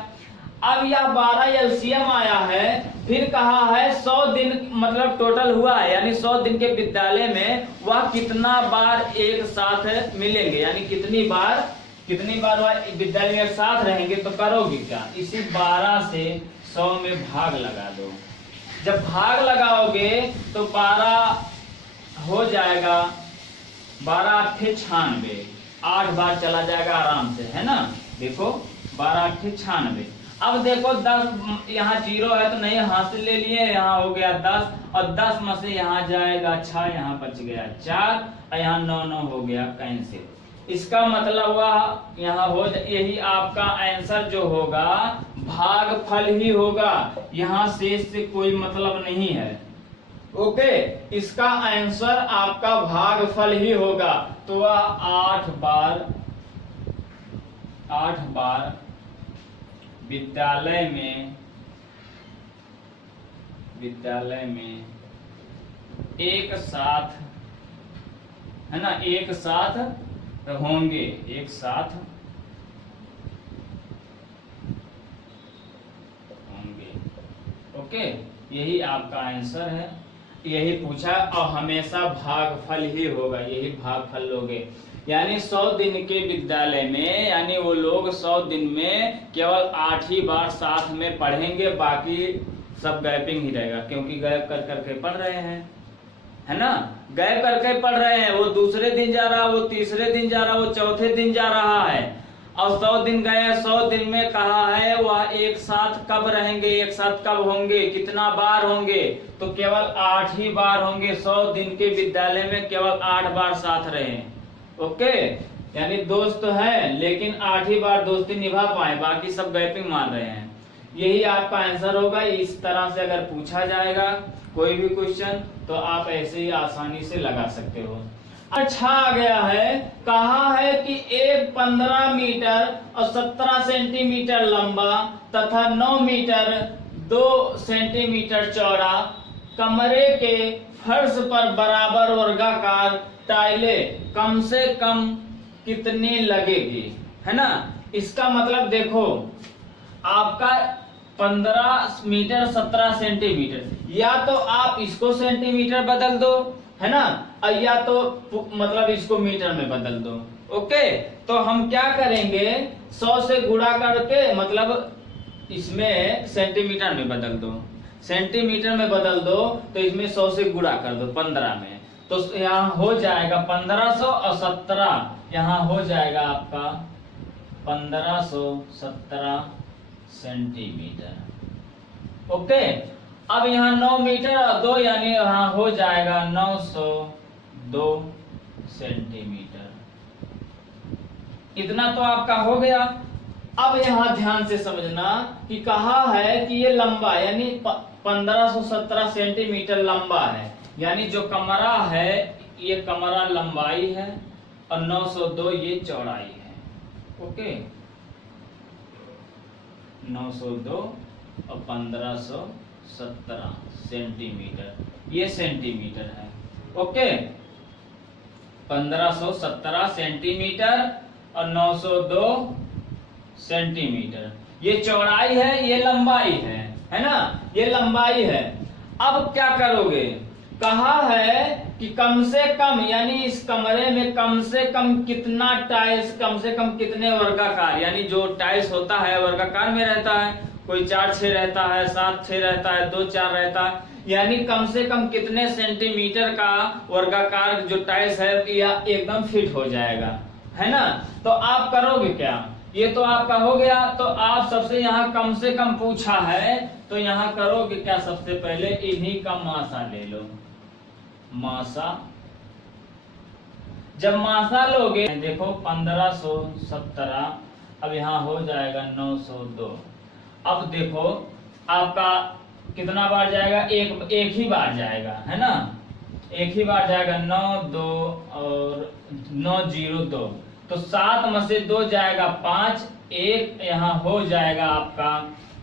अब यह 12 एलसीएम आया है, फिर कहा है 100 दिन मतलब टोटल हुआ है, यानी 100 दिन के विद्यालय में वह कितना बार एक साथ मिलेंगे, यानी कितनी बार वह विद्यालय में एक साथ रहेंगे। तो करोगे क्या, इसी 12 से 100 में भाग लगा दो। जब भाग लगाओगे तो 12 हो जाएगा 12 8 96, 8 बार चला जाएगा आराम से, है ना। देखो 12 8 96। अब देखो 10 यहाँ 0 है तो नहीं हाथ से ले लिए, यहाँ हो गया 10, और 10 में से यहाँ जाएगा 6, यहाँ बच गया 4, और यहाँ 9 9 हो गया कैंसिल। इसका मतलब हुआ यहाँ हो यही आपका आंसर जो होगा भागफल ही होगा, यहाँ शेष से कोई मतलब नहीं है। ओके, इसका आंसर आपका भागफल ही होगा। तो वह 8 बार विद्यालय में एक साथ, है ना, एक साथ होंगे, एक साथ होंगे। ओके, यही आपका आंसर है, यही पूछा, और हमेशा भागफल ही होगा, यही भागफल लोगे। यानी 100 दिन के विद्यालय में, यानी वो लोग 100 दिन में केवल 8 ही बार साथ में पढ़ेंगे, बाकी सब गैपिंग ही रहेगा, क्योंकि गैप कर करके पढ़ रहे हैं, है ना, गैप करके पढ़ रहे हैं। वो दूसरे दिन जा रहा, वो तीसरे दिन जा रहा, वो चौथे दिन जा रहा है, और 100 दिन गए। 100 दिन में कहा है वह एक साथ कब रहेंगे, एक साथ कब होंगे, कितना बार होंगे, तो केवल 8 ही बार होंगे। 100 दिन के विद्यालय में केवल 8 बार साथ रहे। ओके, यानी दोस्त है लेकिन 8 ही बार दोस्ती निभा पाए, बाकी सब गैपिंग मान रहे हैं। यही आपका आंसर होगा। इस तरह से अगर पूछा जाएगा कोई भी क्वेश्चन तो आप ऐसे ही आसानी से लगा सकते हो। अच्छा आ गया है, कहा है कि एक 15 मीटर और 17 सेंटीमीटर लंबा तथा 9 मीटर 2 सेंटीमीटर चौड़ा कमरे के फर्श पर बराबर वर्गाकार टाइलें कम से कम कितनी लगेगी, है ना। इसका मतलब देखो, आपका 15 मीटर 17 सेंटीमीटर, या तो आप इसको सेंटीमीटर बदल दो, है ना, या तो मतलब इसको मीटर में बदल दो। ओके, तो हम क्या करेंगे, 100 से गुणा करके मतलब इसमें सेंटीमीटर में बदल दो, सेंटीमीटर में बदल दो तो इसमें 100 से गुणा कर दो 15 में, तो यहाँ हो जाएगा 1500 और 17, यहाँ हो जाएगा आपका 1517 सेंटीमीटर। ओके, अब यहाँ 9 मीटर और 2 यानी यहाँ हो जाएगा 902 सेंटीमीटर। इतना तो आपका हो गया। अब यहाँ ध्यान से समझना कि कहा है कि ये लंबा यानी 1517 सेंटीमीटर लंबा है, यानी जो कमरा है ये कमरा लंबाई है और 902 ये चौड़ाई है। ओके, 902 और 1517 सेंटीमीटर, ये सेंटीमीटर है। ओके, 1517 सेंटीमीटर और 902 सेंटीमीटर, ये चौड़ाई है, ये लंबाई है ना, ये लंबाई है। अब क्या करोगे, कहा है कि कम से कम यानी इस कमरे में कम से कम कितना टाइल्स, कम से कम कितने वर्गाकार, यानी जो टाइल्स होता है वर्गाकार में रहता है, कोई 4-6 रहता है, 7-6 रहता है, 2-4 रहता है, यानी कम से कम कितने सेंटीमीटर का वर्गाकार जो टाइल्स है या एकदम फिट हो जाएगा, है ना। तो आप करोगे क्या, ये तो आपका हो गया। तो आप सबसे यहाँ कम से कम पूछा है तो यहाँ करोगे क्या, सबसे पहले इन्हीं का मासा ले लो, मासा। जब मासा लोगे देखो 1517, अब यहाँ हो जाएगा 902। अब देखो आपका कितना बार जाएगा, एक ही बार जाएगा, है ना, एक ही बार जाएगा, 92 और 902, तो 7 में से 2 जाएगा 5, 1 यहाँ हो जाएगा आपका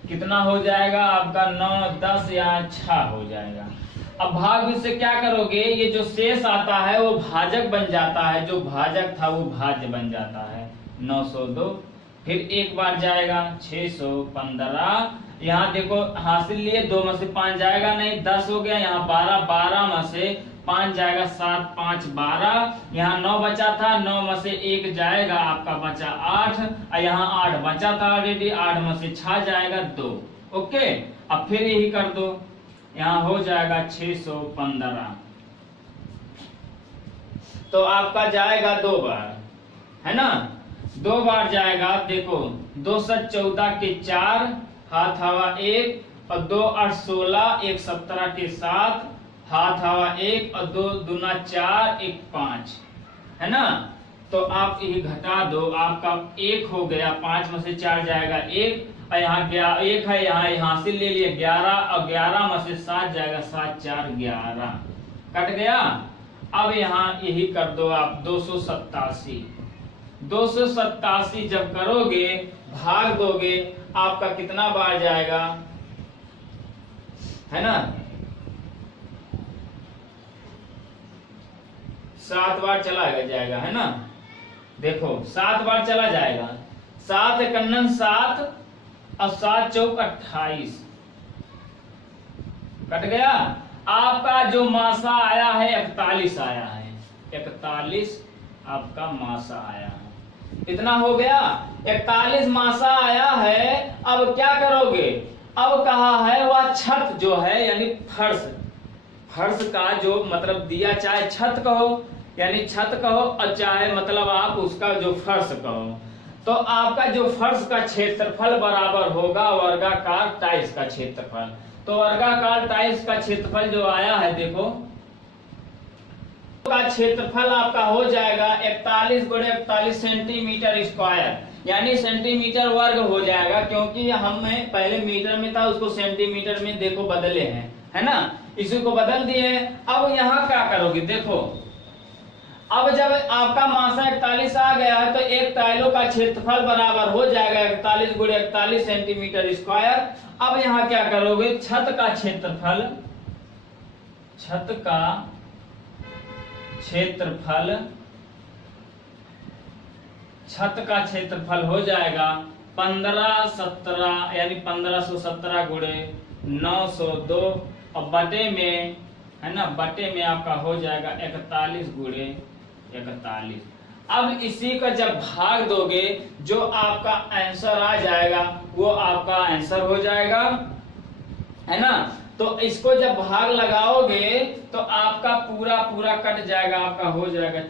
कितना हो जाएगा, आपका 9 10 यहाँ 6 हो जाएगा। अब भाग से क्या करोगे, ये जो शेष आता है वो भाजक बन जाता है, जो भाजक था वो भाज्य बन जाता है 902। फिर एक बार जाएगा 615, यहाँ देखो हासिल लिए 2 में से 5 जाएगा नहीं, 10 हो गया, यहाँ 12, 12 में से 5 जाएगा 7, 5 12, यहाँ 9 बचा था, 9 में से 1 जाएगा आपका बचा 8, और यहाँ 8 बचा था ऑलरेडी, 8 में से 6 जाएगा 2। ओके, अब फिर यही कर दो, यहाँ हो जाएगा 615, तो आपका जाएगा 2 बार, है ना, 2 बार जाएगा। देखो 2 7 14 के 4, हाथ हवा 1 और 2 8 16, 1 17 के 7, हाथ हवा 1 और 2 दूना 4, 1 5, है ना। तो आप ये घटा दो, आपका 1 हो गया, 5 में से 4 जाएगा 1, और यहाँ 1 है, यहाँ से ले लिए 11, और 11 में से 7 जाएगा 7 4 11, कट गया। अब यहाँ यही कर दो आप 287, 287 जब करोगे भाग दोगे आपका कितना बार जाएगा, है ना, 7 बार चला जाएगा, है ना। देखो 7 बार चला जाएगा, 7 एकन्नन 7 और 7 चौक 28, कट गया। आपका जो मासा आया है 41 आया है, 41 आपका मासा आया है, इतना हो गया, 41 मासा आया है। अब क्या करोगे, अब कहा है वह छत जो है यानी फर्श, फर्श का जो मतलब दिया, चाहे छत कहो यानी छत कहो और चाहे मतलब आप उसका जो फर्श कहो, तो आपका जो फर्श का क्षेत्रफल बराबर होगा वर्गाकार टाइल्स का क्षेत्रफल। तो वर्गाकार टाइल्स का क्षेत्रफल जो आया है देखो का क्षेत्रफल आपका हो जाएगा 41 गुणे 41 सेंटीमीटर स्क्वायर, यानी सेंटीमीटर वर्ग हो जाएगा, क्योंकि हमें पहले मीटर में था उसको सेंटीमीटर में देखो बदले हैं, है ना, इसी को बदल दिए हैं। अब यहाँ क्या करोगे, देखो अब जब आपका मासा 41 आ गया है तो एक टाइलों का क्षेत्रफल बराबर हो जाएगा 41 गुणे 41 सेंटीमीटर स्क्वायर। अब यहाँ क्या करोगे, छत का क्षेत्रफल हो जाएगा 1517 यानी 1517 गुणे 902 और बटे में, है ना, बटे में आपका हो जाएगा 41 गुणे 41। अब इसी का जब भाग दोगे जो आपका आंसर आ जाएगा वो आपका आंसर हो जाएगा, है ना। तो इसको जब भाग लगाओगे तो आपका पूरा कट जाएगा, आपका हो जाएगा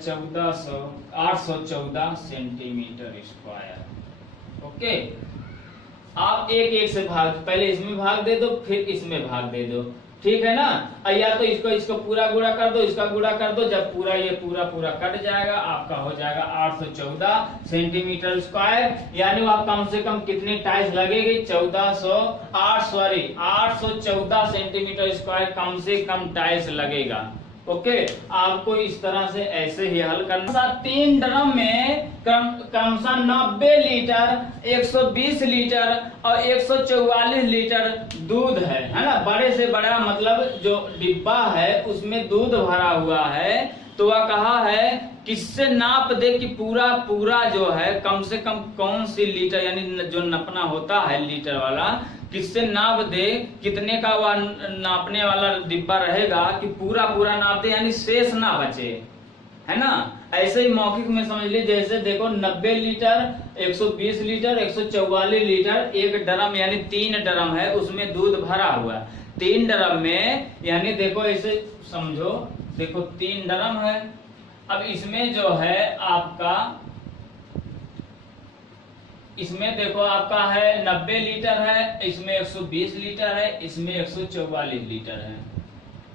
814 सेंटीमीटर स्क्वायर। ओके, आप एक से भाग, पहले इसमें भाग दे दो फिर इसमें भाग दे दो, ठीक है ना। या तो इसको पूरा गुणा कर दो, इसका गुणा कर दो, जब ये पूरा कट जाएगा आपका हो जाएगा 814 सेंटीमीटर स्क्वायर, यानी वो आप कम से कम कितनी टाइल्स लगेगी, 814 सेंटीमीटर स्क्वायर कम से कम टाइल्स लगेगा। ओके, आपको इस तरह से ऐसे ही हल करना। 3 ड्रम में क्रमशः 90 लीटर, 120 लीटर और 144 लीटर दूध है ना। बड़े से बड़ा मतलब जो डिब्बा है उसमें दूध भरा हुआ है, तो वह कहा है किससे नाप दे कि पूरा जो है कम से कम कौन सी लीटर, यानी जो नपना होता है लीटर वाला, किससे नाप दे, कितने का वह नापने वाला डिब्बा रहेगा कि पूरा नाप दे, यानी शेष ना बचे, है ना। ऐसे ही मौखिक में समझ लीजिए, जैसे देखो 90 लीटर, 120 लीटर, 144 लीटर, एक ड्रम यानी 3 ड्रम है उसमें दूध भरा हुआ है। 3 ड्रम में यानी देखो ऐसे समझो, देखो 3 ड्रम है। अब इसमें जो है आपका, इसमें देखो आपका है 90 लीटर है, इसमें 120 लीटर है, इसमें 144 लीटर है,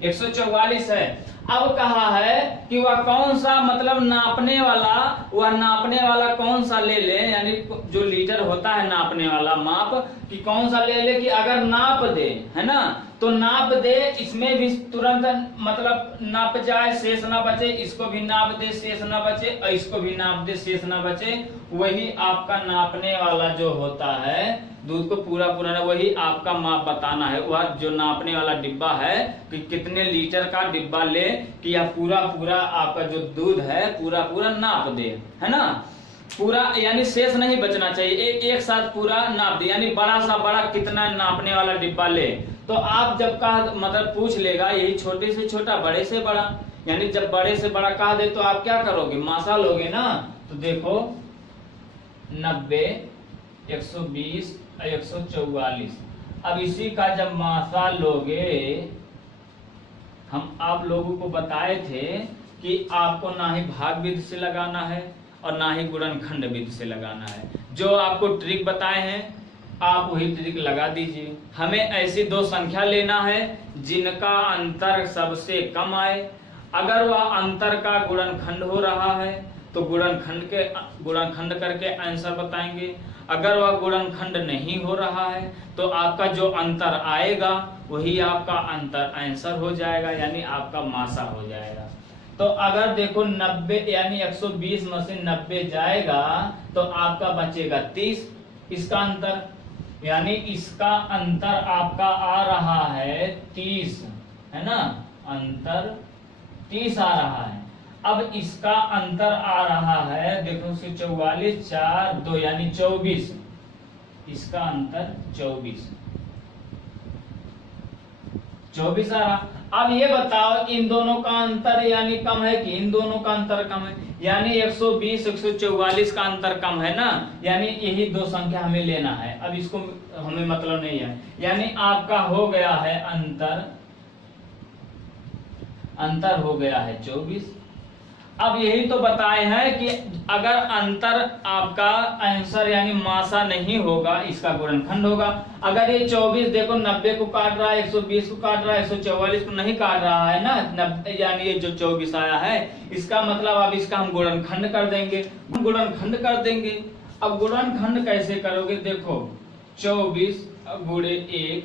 144 है। अब कहा है कि वह कौन सा मतलब नापने वाला कौन सा ले ले, यानी जो लीटर होता है नापने वाला माप कि कौन सा ले ले कि अगर नाप दे, है ना, तो नाप दे, इसमें भी तुरंत मतलब नाप जाए, शेष ना बचे, इसको भी नाप दे, शेष ना बचे, और इसको भी नाप दे, शेष ना बचे। वही आपका नापने वाला जो होता है दूध को पूरा वही आपका माप बताना है। वह जो नापने वाला डिब्बा है कि कितने लीटर का डिब्बा ले कि यह पूरा आपका जो दूध है पूरा नाप दे, है ना, पूरा, यानी शेष नहीं बचना चाहिए, एक साथ पूरा नाप दे, यानी बड़ा सा बड़ा कितना नापने वाला डिब्बा ले। तो आप जब कहा मतलब पूछ लेगा यही छोटे से छोटा बड़े से बड़ा, यानी जब बड़े से बड़ा कहा दे तो आप क्या करोगे, मासा लोगे ना। तो देखो 90, 120, 144, अब इसी का जब मासा लोगे, हम आप लोगों को बताए थे कि आपको ना ही भाग विधि से लगाना है और ना ही गुणनखंड विधि से लगाना है। जो आपको ट्रिक बताए हैं आप वही ट्रिक लगा दीजिए। हमें ऐसी 2 संख्या लेना है जिनका अंतर सबसे कम आए। अगर वह अंतर का गुणनखंड हो रहा है तो गुणनखंड करके आंसर बताएंगे। अगर वह गुणनखंड नहीं हो रहा है तो आपका जो अंतर आएगा वही आपका अंतर आंसर हो जाएगा, यानी आपका मासा हो जाएगा। तो अगर देखो 90 यानी 120 में से 90 जाएगा तो आपका बचेगा 30, इसका अंतर, यानी इसका अंतर आपका आ रहा है 30, है ना, अंतर 30 आ रहा है। अब इसका अंतर आ रहा है देखो 44, 4, 2 यानी 24, इसका अंतर 24 आ रहा। अब ये बताओ इन दोनों का अंतर यानी कम है कि इन दोनों का अंतर कम है, यानी 120, 144 का अंतर कम है ना, यानी यही 2 संख्या हमें लेना है। अब इसको हमें मतलब नहीं है, यानी आपका हो गया है अंतर हो गया है 24। अब यही तो बताए हैं कि अगर अंतर आपका आंसर यानी मासा नहीं होगा, इसका गुणनखंड होगा। अगर ये 24 देखो 90 को काट रहा है, 120 को काट रहा है, 144 को नहीं काट रहा है ना, यानी ये जो 24 आया है, इसका मतलब अब इसका हम गुणनखंड कर देंगे, गुणनखंड कर देंगे। अब गुणनखंड कैसे करोगे, देखो 24 गुणे 1,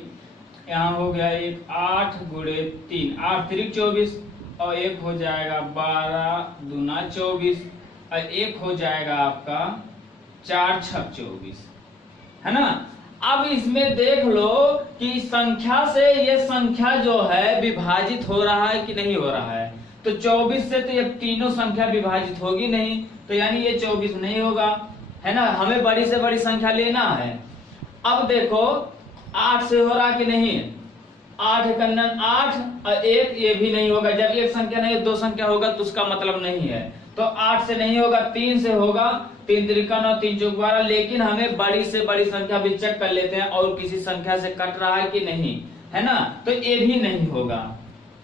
यहाँ हो गया 1, 8 गुणे 3, 8 3 24, और 1 हो जाएगा 12 दूना 24, और 1 हो जाएगा आपका 4 6 24, है ना। अब इसमें देख लो कि संख्या से ये संख्या जो है विभाजित हो रहा है कि नहीं हो रहा है। तो 24 से तो ये तीनों संख्या विभाजित होगी नहीं, तो यानी ये 24 नहीं होगा, है ना। हमें बड़ी से बड़ी संख्या लेना है। अब देखो 8 से हो रहा कि नहीं, 8 कन्नन 8 और 1, ये भी नहीं होगा। जब एक संख्या नहीं दो संख्या होगा तो उसका मतलब नहीं है। तो 8 से नहीं होगा, 3 से होगा, 3 त्रिकन और 3 चौक 12। लेकिन हमें बड़ी से बड़ी संख्या भी चेक कर लेते हैं और किसी संख्या से कट रहा है कि नहीं, है ना। तो ये भी नहीं होगा,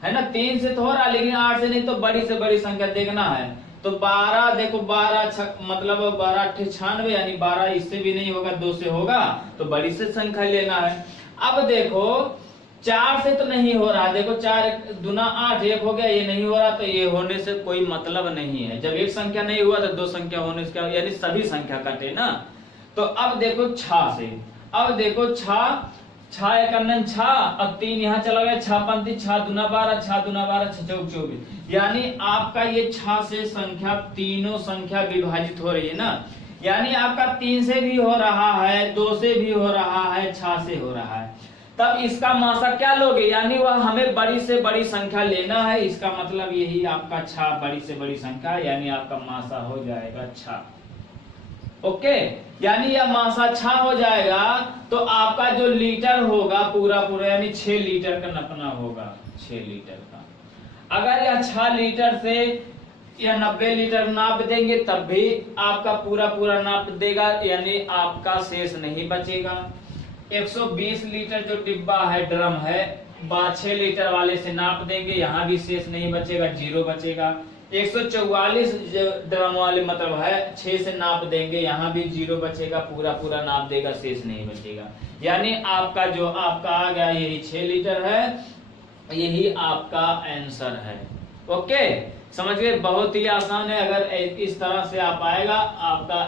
है ना। 3 से तो हो रहा लेकिन 8 से नहीं, तो बड़ी से बड़ी संख्या देखना है। तो 12 देखो 12 मतलब 12 8 96, यानी 12 इससे भी नहीं होगा, 2 से होगा, तो बड़ी से संख्या लेना है। अब देखो 4 से तो नहीं हो रहा, देखो 4 दूना 8, 1 हो गया, ये नहीं हो रहा, तो ये होने से कोई मतलब नहीं है। जब एक संख्या नहीं हुआ तो दो संख्या होने से क्या, यानी सभी संख्या कटे ना। तो अब देखो 6 से, अब देखो 6 एक अन्नन 6 और 3 यहाँ चला गया, 6 पंती 6 दूना 12, 6 दूना 12, 6 चौक 24। यानी आपका ये 6 से संख्या तीनों संख्या विभाजित हो रही है ना। यानी आपका 3 से भी हो रहा है, 2 से भी हो रहा है, 6 से हो रहा है। तब इसका मासा क्या लोगे, यानी वह हमें बड़ी से बड़ी संख्या लेना है। इसका मतलब यही आपका 6 बड़ी से बड़ी संख्या, यानी आपका मासा हो जाएगा 6। ओके, यानी यह मासा 6 हो जाएगा। तो आपका जो लीटर होगा पूरा पूरा, यानी 6 लीटर का नपना होगा, 6 लीटर का। अगर यह 6 लीटर से या 90 लीटर नाप देंगे तब भी आपका पूरा पूरा नाप देगा, यानी आपका शेष नहीं बचेगा। 120 लीटर जो डिब्बा है, ड्रम है, 6 लीटर वाले से नाप देंगे, यहाँ भी शेष नहीं बचेगा, 0 बचेगा। 144 ड्रम वाले मतलब है 6 से नाप देंगे, यहाँ भी 0 बचेगा, पूरा पूरा नाप देगा, शेष नहीं बचेगा। यानी आपका जो आपका आ गया यही 6 लीटर है, यही आपका आंसर है। ओके, समझ गए, बहुत ही आसान है। अगर इस तरह से आप आएगा, आपका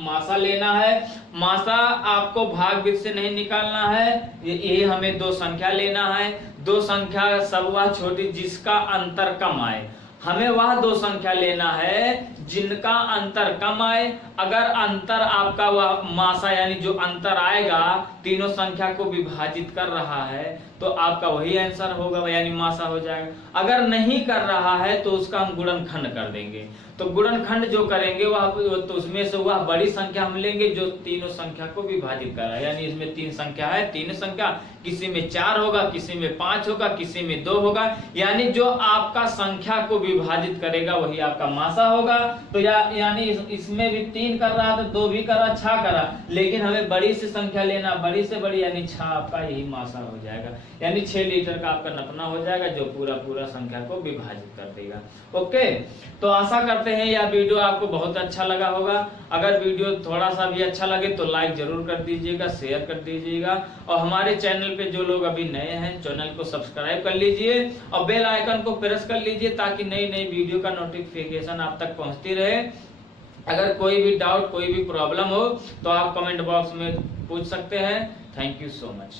मासा लेना है। मासा आपको भाग विधि से नहीं निकालना है, ये हमें दो संख्या लेना है। दो संख्या सब वह छोटी जिसका अंतर कम आए, हमें वह दो संख्या लेना है जिनका अंतर कम आए। अगर अंतर आपका वह मासा यानी जो अंतर आएगा तीनों संख्या को विभाजित कर रहा है तो आपका वही आंसर होगा, यानी मासा हो जाएगा। अगर नहीं कर रहा है तो उसका हम गुणनखंड कर देंगे। तो गुणनखंड जो करेंगे वह तो उसमें से वह बड़ी संख्या हम लेंगे जो तीनों संख्या को विभाजित कर रहा है। यानी इसमें 3 संख्या है, 3 संख्या किसी में 4 होगा, किसी में 5 होगा, किसी में 2 होगा। यानी जो आपका संख्या को विभाजित करेगा वही आपका मासा होगा। तो यानी इसमें भी 3 कर रहा तो 2 भी कर रहा, 6 कर रहा, लेकिन हमें बड़ी से संख्या लेना, बड़ी से बड़ी, यानी 6 आपका यही मासा हो जाएगा। यानी 6 लीटर का आपका नपना हो जाएगा जो पूरा पूरा संख्या को विभाजित कर देगा। ओके, तो आशा करते हैं यह वीडियो आपको बहुत अच्छा लगा होगा। अगर वीडियो थोड़ा सा भी अच्छा लगे तो लाइक जरूर कर दीजिएगा, शेयर कर दीजिएगा, और हमारे चैनल पे जो लोग अभी नए हैं चैनल को सब्सक्राइब कर लीजिए और बेल आइकन को प्रेस कर लीजिए ताकि नई नई वीडियो का नोटिफिकेशन आप तक पहुंचती रहे। अगर कोई भी डाउट, कोई भी प्रॉब्लम हो तो आप कमेंट बॉक्स में पूछ सकते हैं। Thank you so much.